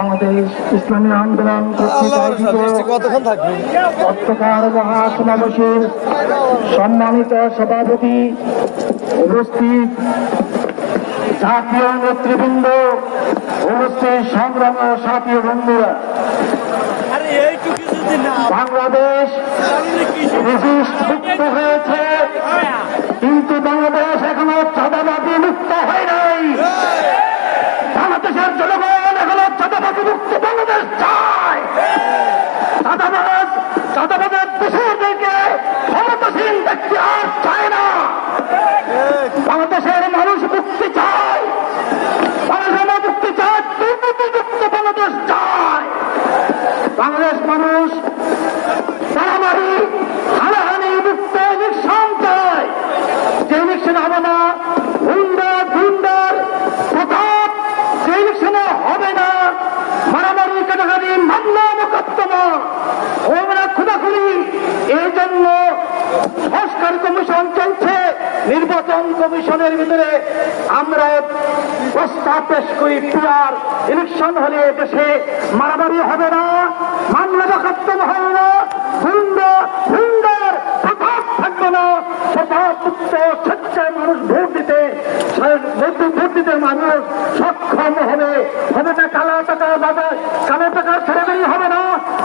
বাংলাদেশ ইসলামী আন্দোলন পত্রকার মহাসমাবেশের সম্মানিত সভাপতি, উপস্থিত জাতীয় নেতৃবৃন্দ, উপস্থিত সংগ্রাম ও সাথী বন্ধুরা, বাংলাদেশ মুক্ত হয়েছে, কিন্তু বাংলাদেশ এখনো চাঁদাবাদী মুক্ত হয় নাই। বাংলাদেশের জনগণ এখনো চাঁদাবাদী মুক্ত বাংলাদেশ চায়। চাঁদাবাদের দোষরদেরকে ক্ষমতাসীন দেখতে আর চায় না। বাংলাদেশের মানুষ মুক্তি চায়, বাংলাদেশের মুক্তি চায়, দুর্নীতিমুক্ত বাংলাদেশ চায়। বাংলাদেশ মানুষ মারামারি হানাহানি মুক্ত ইলেকশন চায়। যে ইলেকশন হবে না গুন্ডার প্রতাপ, যে ইলেকশনে হবে না মারামারি কাটাকাটি মামলা মোকদ্দমা হবে না খুদাখুলি। এই জন্য সংস্কার কমিশন চলছে। নির্বাচন কমিশনের ভিতরে আমরা প্রস্তাব পেশ করি, পিয়ার ইলেকশন হলে দেশে মারামারি হবে না, মামলা মোকদ্দমা হবে না, গুন্ডার প্রভাব থাকবে না, প্রভাব মুক্ত স্বেচ্ছায় মানুষ ভোট দিতে মানুষ সক্ষম হবে। হবে না কালো টাকা ছেড়ে হবে না,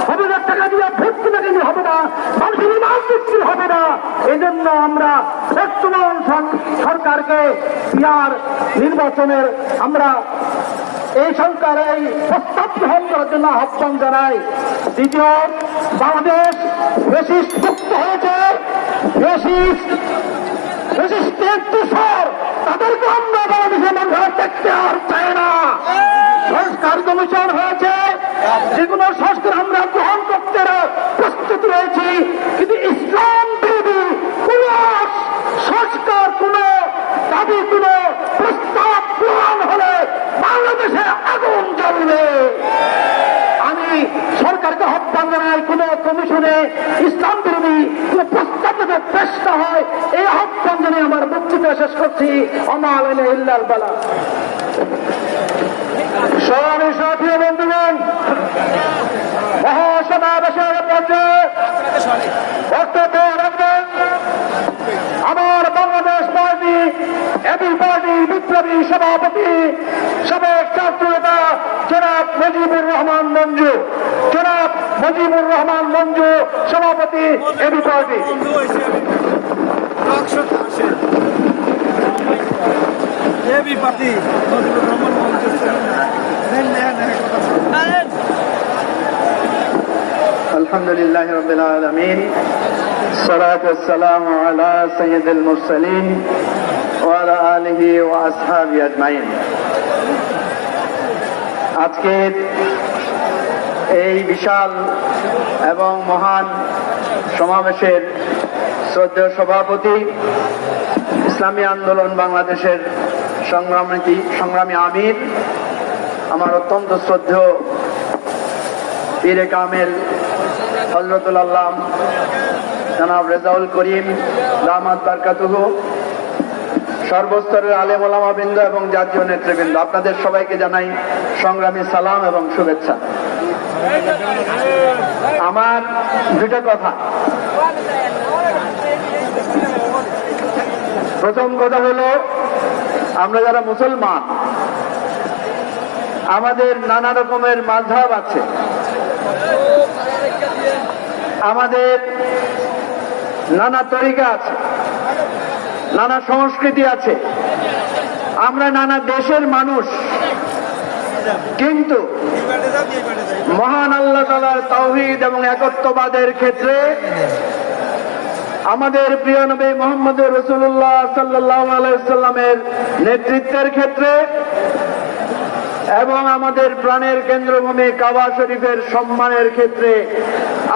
হবে না টাকা দিয়ে ভোট কিনে হবে না, মানুষের ইমান বিক্রি হবে না। এই জন্য আমরা বর্তমান সরকারকে পিয়ার নির্বাচনের আমরা এই সরকার এই প্রস্তাব গ্রহণ করার জন্য আহ্বান জানাই। দ্বিতীয়, বাংলাদেশ ফ্যাসিস্ট মুক্ত হয়েছে। ফ্যাসিস্টের দোষর তাদেরকে আমরা বাংলাদেশের মানুষ দেখতে আর চাই না। সংস্কার কমিশন হয়েছে, যেগুলো সংস্কার আমরা গ্রহণ করতে প্রস্তুত রয়েছি, কিন্তু ইসলাম বিরোধী কোন সংস্কার, কোন দাবি, কোন প্রস্তাব গ্রহণ হলে বাংলাদেশে আগুন জ্বলবে। আমি সরকারকে আহ্বান জানাই, কোন কমিশনে ইসলাম বিরোধী কোন প্রস্তাব যাতে পেশ না হয়, এই আহ্বান জানিয়ে আমার বক্তব্য শেষ করছি। আমাল ইল্লাল বালা। সাথী বন্ধুগণ, মহাসমাবেশের পর্যায়ে বক্তব্য রাখবেন আমার বাংলাদেশ পার্টি এবি পার্টির বিপ্লবী সভাপতি, সাবেক ছাত্রনেতা জনাব মুজিবুর রহমান মঞ্জু। জনাব মুজিবুর রহমান মঞ্জু, সভাপতি এবি পার্টি। আলহামদুলিল্লাহ রাব্বিল আলামিন, সালাতু ওয়াসসালামু আলা সাইয়্যিদিল মুরসালিন ওয়া আলা আলিহি ওয়া আসহাবিহি আজমাইন। আজকের এই বিশাল এবং মহান সমাবেশের শ্রদ্ধেয় সভাপতি, ইসলামী আন্দোলন বাংলাদেশের সংগ্রামী আমির, আমার অত্যন্ত শ্রদ্ধেয় পীরে কামেল হযরতুল আল্লাহ জনাব রেজাউল করিম দামাত বারকাতুহু, সর্বস্তরের আলেম ওলামা বৃন্দ এবং জাতীয় নেতৃবৃন্দ, আপনাদের সবাইকে জানাই সংগ্রামী সালাম এবং শুভেচ্ছা। আমার দুটো কথা। প্রথম কথা হলো, আমরা যারা মুসলমান, আমাদের নানা রকমের মাযহাব আছে, আমাদের নানা তরিকা আছে, নানা সংস্কৃতি আছে, আমরা নানা দেশের মানুষ, কিন্তু মহান আল্লাহ তাআলার তাওহীদ এবং একত্ববাদের ক্ষেত্রে আমাদের প্রিয় নবী মুহাম্মদ রাসূলুল্লাহ সাল্লাল্লাহু আলাইহি ওয়াসাল্লামের নেতৃত্বের ক্ষেত্রে এবং আমাদের প্রাণের কেন্দ্রভূমি কাবা শরীফের সম্মানের ক্ষেত্রে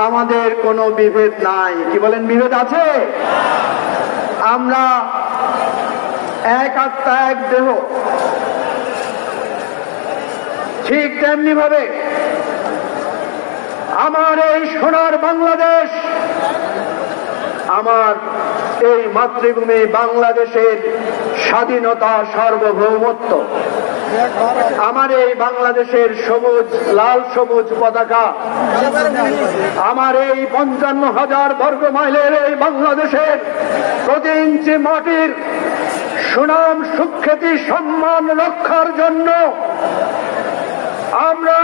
আমাদের কোনো বিভেদ নাই। কি বলেন, বিভেদ আছে? আমরা এক আত্মা, এক দেহ। ঠিক তেমনি ভাবে আমার এই সোনার বাংলাদেশ, আমার এই মাতৃভূমি বাংলাদেশের স্বাধীনতা, সার্বভৌমত্ব আমার এই বাংলাদেশের সবুজ লাল সবুজ পতাকা, আমার এই 55,000 বর্গ মাইলের এই বাংলাদেশের প্রতি ইঞ্চি মাটির সুনাম সুখ্যাতি সম্মান রক্ষার জন্য আমরা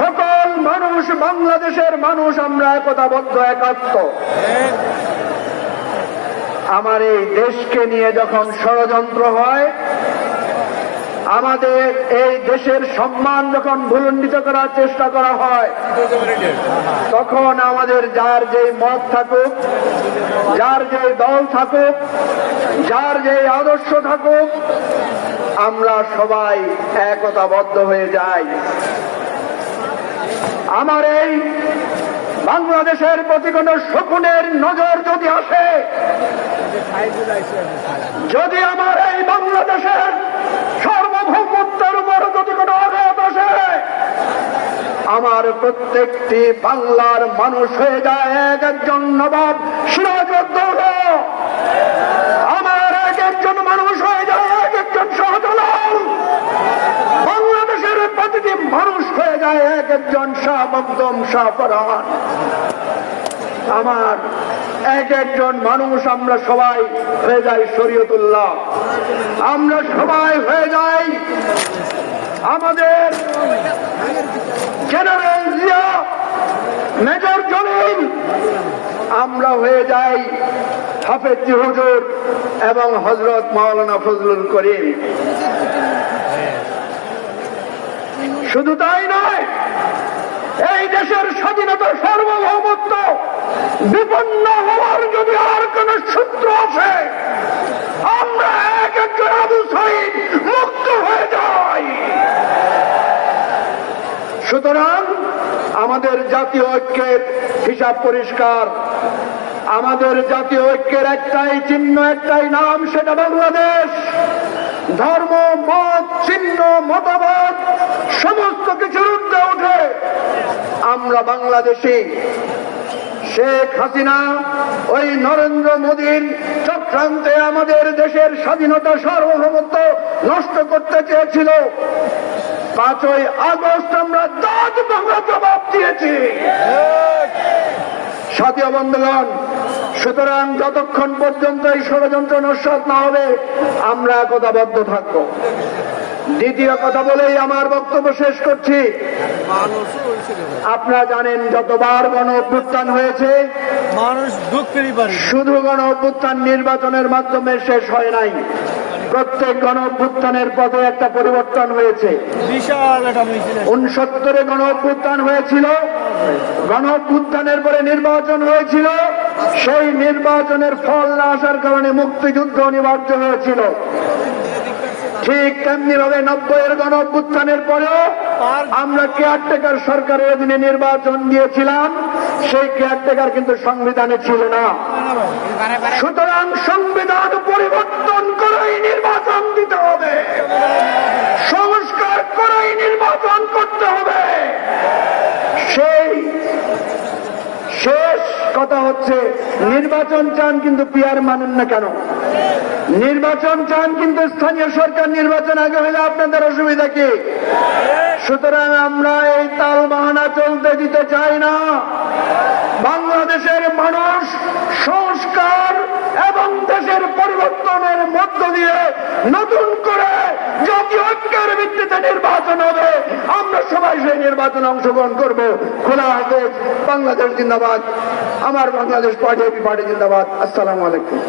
সকল মানুষ, বাংলাদেশের মানুষ আমরা একতাবদ্ধ, একাত্ম। আমার এই দেশকে নিয়ে যখন ষড়যন্ত্র হয়, আমাদের এই দেশের সম্মান যখন ভুলুণ্ঠিত করার চেষ্টা করা হয়, তখন আমাদের যার যেই মত থাকুক, যার যেই দল থাকুক, যার যেই আদর্শ থাকুক, আমরা সবাই একতাবদ্ধ হয়ে যাই। আমার এই বাংলাদেশের প্রতি কোন শকুনের নজর যদি আসে, যদি আমার এই বাংলাদেশের সার্বভৌমত্বের উপর যদি কোনো আঘাত আসে, আমার প্রত্যেকটি বাংলার মানুষ হয়ে যায় এক একজন নবাব সিরাজউদ্দৌলা, আমার এক একজন মানুষ হয়ে যায় এক একজন শাহজালাল, বাংলাদেশের প্রতিটি মানুষ হয়ে যায় এক একজন শাহ মখদুম, শাহ ফরহান। আমার এক একজন মানুষ আমরা সবাই হয়ে যাই শরীয়তুল্লাহ, আমরা সবাই হয়ে যাই আমাদের জেনারেল জিয়া, মেজর জলিল, আমরা হয়ে যাই হাফেজ হুজুর এবং হযরত মাওলানা ফজলুল করিম। শুধু তাই নয়, এই দেশের স্বাধীনতা সার্বভৌমত্ব বিপন্ন হওয়ার যদি আর কোন সূত্র আছে, আমরা এক একজন আবু সাঈদ মুক্ত হয়ে যাই। সুতরাং আমাদের জাতীয় ঐক্যের হিসাব পরিষ্কার, আমাদের জাতীয় ঐক্যের একটাই চিহ্ন, একটাই নাম, সেটা বাংলাদেশ। ধর্ম, মত, চিহ্ন, মতবাদ সমস্ত কিছুর ঊর্ধ্বে উঠে আমরা বাংলাদেশী। শেখ হাসিনা ওই নরেন্দ্র মোদীর চক্রান্তে আমাদের দেশের স্বাধীনতা সার্বভৌমত্ব নষ্ট করতে চেয়েছিল। 5ই আগস্ট আমরা দাঁত ভাঙা জবাব দিয়েছি। সাথী বন্ধুগণ, সুতরাং যতক্ষণ পর্যন্ত এই ষড়যন্ত্র নস্যাৎ না হবে, আমরা একতাবদ্ধ থাকবো। দ্বিতীয় কথা বলেই আমার বক্তব্য শেষ করছি। আপনারা জানেন যতবার গণ অভ্যুত্থান হয়েছে, মানুষ ঢুকতেই পারে, শুধু গণ অভ্যুত্থান নির্বাচনের মাধ্যমে শেষ হয় নাই। প্রত্যেক গণ অভ্যুত্থানের পথে একটা পরিবর্তন হয়েছে। বিশাল একটা মিছিল 69-এ গণ অভ্যুত্থান হয়েছিল, গণ অভ্যুত্থানের পরে নির্বাচন হয়েছিল, সেই নির্বাচনের ফল না আসার কারণে মুক্তিযুদ্ধ অনিবার্য হয়েছিল। ঠিক তেমনি ভাবে 90-এর গণ অভ্যুত্থানের পরেও আমরা কেয়ারটেকার সরকারের অধীনে নির্বাচন দিয়েছিলাম, সেই কেয়ারটেকার কিন্তু সংবিধানে ছিল না। সুতরাং সংবিধান পরিবর্তন করেই নির্বাচন দিতে হবে, সংস্কার করেই নির্বাচন করতে হবে। সেই শেষ কথা হচ্ছে, নির্বাচন চান কিন্তু পিয়ার মানেন না কেন? নির্বাচন চান কিন্তু স্থানীয় সরকার নির্বাচন আগে হলে আপনাদের অসুবিধা কি? সুতরাং আমরা এই তাল বাহানা চলতে দিতে চাই না। বাংলাদেশের মানুষ সংস্কার এবং দেশের পরিবর্তনের মধ্য দিয়ে নতুন করে জাতীয় ঐক্যের ভিত্তিতে নির্বাচন হবে। আমরা সবাই সেই নির্বাচনে অংশগ্রহণ করব। খোলা হাফেজ। বাংলাদেশ জিন্দাবাদ। আমার বাংলাদেশ পার্টি জিন্দাবাদ। আসসালামু আলাইকুম।